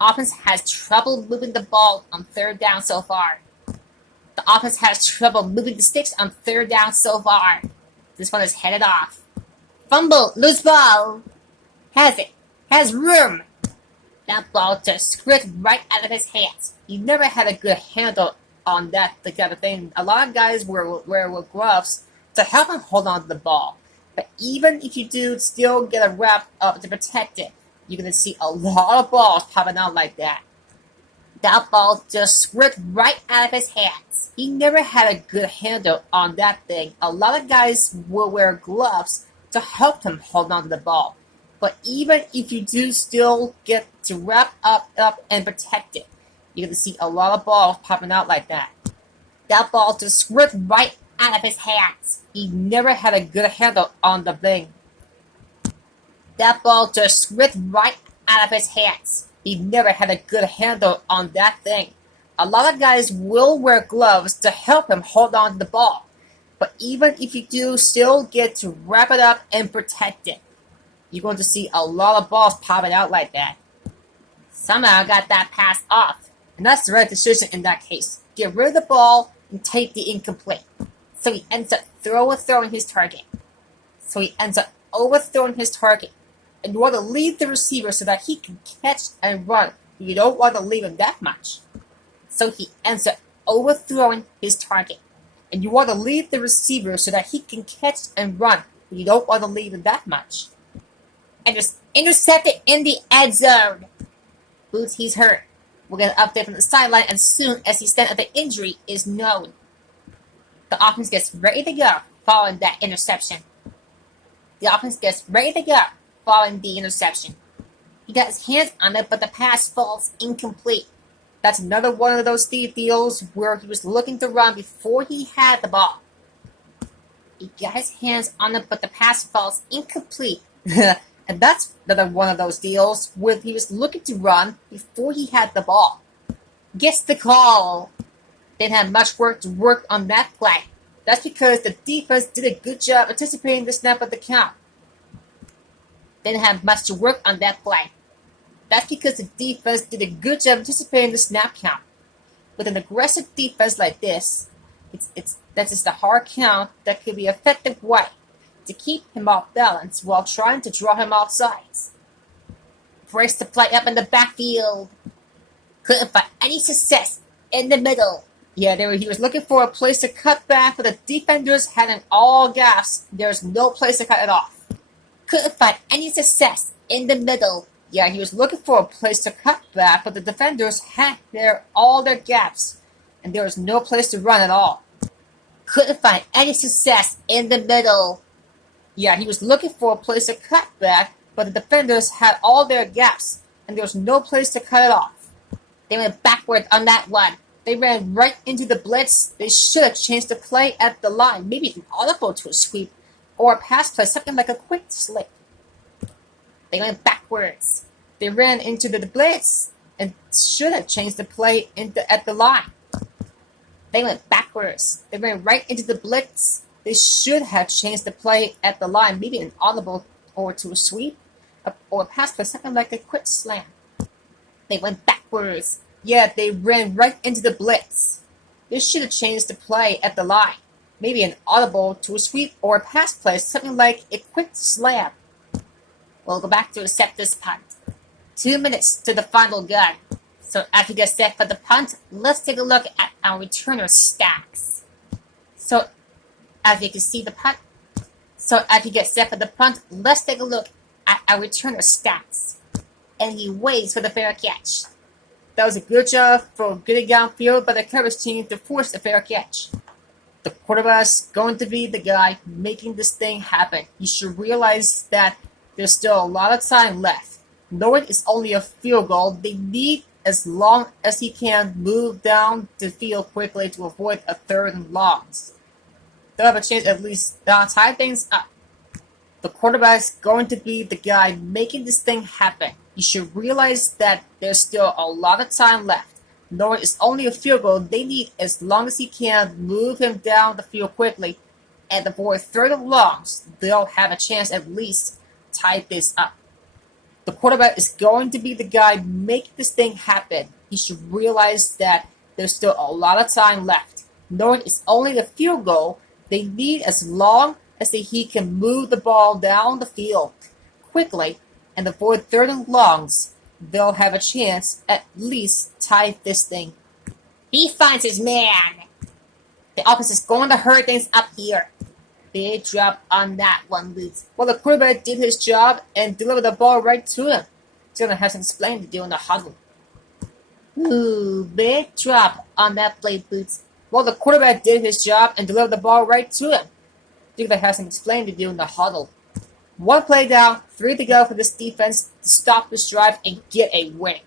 offense has trouble moving the ball on third down so far. The offense has trouble moving the sticks on third down so far. This one is headed off. Fumble, loose ball. Has it. Has room. That ball just squirted right out of his hands. He never had a good handle on that kind of thing. A lot of guys wear gloves to help him hold on to the ball. But even if you do still get a wrap up to protect it, you're going to see a lot of balls popping out like that. That ball just squirted right out of his hands. He never had a good handle on that thing. A lot of guys will wear gloves to help him hold on to the ball. But even if you do still get to wrap up and protect it, you're going to see a lot of balls popping out like that. That ball just squirted right out of his hands. He never had a good handle on the thing. That ball just squirted right out of his hands. He never had a good handle on that thing. A lot of guys will wear gloves to help him hold on to the ball. But even if you do still get to wrap it up and protect it, you're going to see a lot of balls popping out like that. Somehow got that pass off. And that's the right decision in that case. Get rid of the ball and take the incomplete. So he ends up overthrowing his target. And you want to leave the receiver so that he can catch and run. You don't want to leave him that much. So he ends up overthrowing his target. And you want to leave the receiver so that he can catch and run. You don't want to leave him that much. And just intercepted in the end zone. Boots, he's hurt. We'll get an update from the sideline as soon as the extent of the injury is known. The offense gets ready to go following that interception. He got his hands on it, but the pass falls incomplete. That's another one of those deals where he was looking to run before he had the ball. He got his hands on it, but the pass falls incomplete. And that's another one of those deals where he was looking to run before he had the ball. Gets the call. Didn't have much work to work on that play. That's because the defense did a good job anticipating the snap of the count. Didn't have much to work on that play. That's because the defense did a good job anticipating the snap count. With an aggressive defense like this, that's just a hard count that could be an effective way to keep him off balance while trying to draw him off sides. Breaks the play up in the backfield. Couldn't find any success in the middle. Yeah, he was looking for a place to cut back, but the defenders had in all gaps. There's no place to cut it off. Couldn't find any success in the middle. Yeah, he was looking for a place to cut back, but the defenders had all their gaps, and there was no place to run at all. Couldn't find any success in the middle. Yeah, he was looking for a place to cut back, but the defenders had all their gaps, and there was no place to cut it off. They went backward on that one. They ran right into the blitz. They should have changed the play at the line, maybe an audible to a sweep, or a pass play, something like a quick slip. They went backwards. They ran into the blitz and should have changed the play at the line. They went backwards. They ran right into the blitz. They should have changed the play at the line, maybe an audible or to a sweep, or a pass play, something like a quick slam. They went backwards. Yeah, they ran right into the blitz. They should have changed the play at the line, maybe an audible to a sweep or a pass play, something like a quick slam. We'll go back to accept this punt. 2 minutes to the final gun. So after you get set for the punt, let's take a look at our returner stacks. So as you can see the punt. So after you get set for the punt, let's take a look at our returner stats. And he waits for the fair catch. That was a good job for getting downfield by the coverage team to force the fair catch. The quarterback's going to be the guy making this thing happen. You should realize that there's still a lot of time left. Knowing it's only a field goal, they need as long as he can move down the field quickly to avoid a third and longs. They'll have a chance at least to tie things up. The quarterback's going to be the guy making this thing happen. You should realize that there's still a lot of time left. Knowing it's only a field goal, they need as long as he can move him down the field quickly and avoid third and longs. They'll have a chance at least to tie this up. The quarterback is going to be the guy making this thing happen. He should realize that there's still a lot of time left. Knowing it's only a field goal, they need as long as he can move the ball down the field quickly and avoid third and longs. They'll have a chance at least tie this thing. He finds his man. The offense is going to hurt things up here. Big drop on that one, Boots. Well, the quarterback did his job and delivered the ball right to him. He's going to have some explaining to do in the huddle. Ooh, big drop on that play, Boots. Well, the quarterback did his job and delivered the ball right to him. He's going to have some explaining to do in the huddle. One play down, 3 to go for this defense to stop this drive and get a win.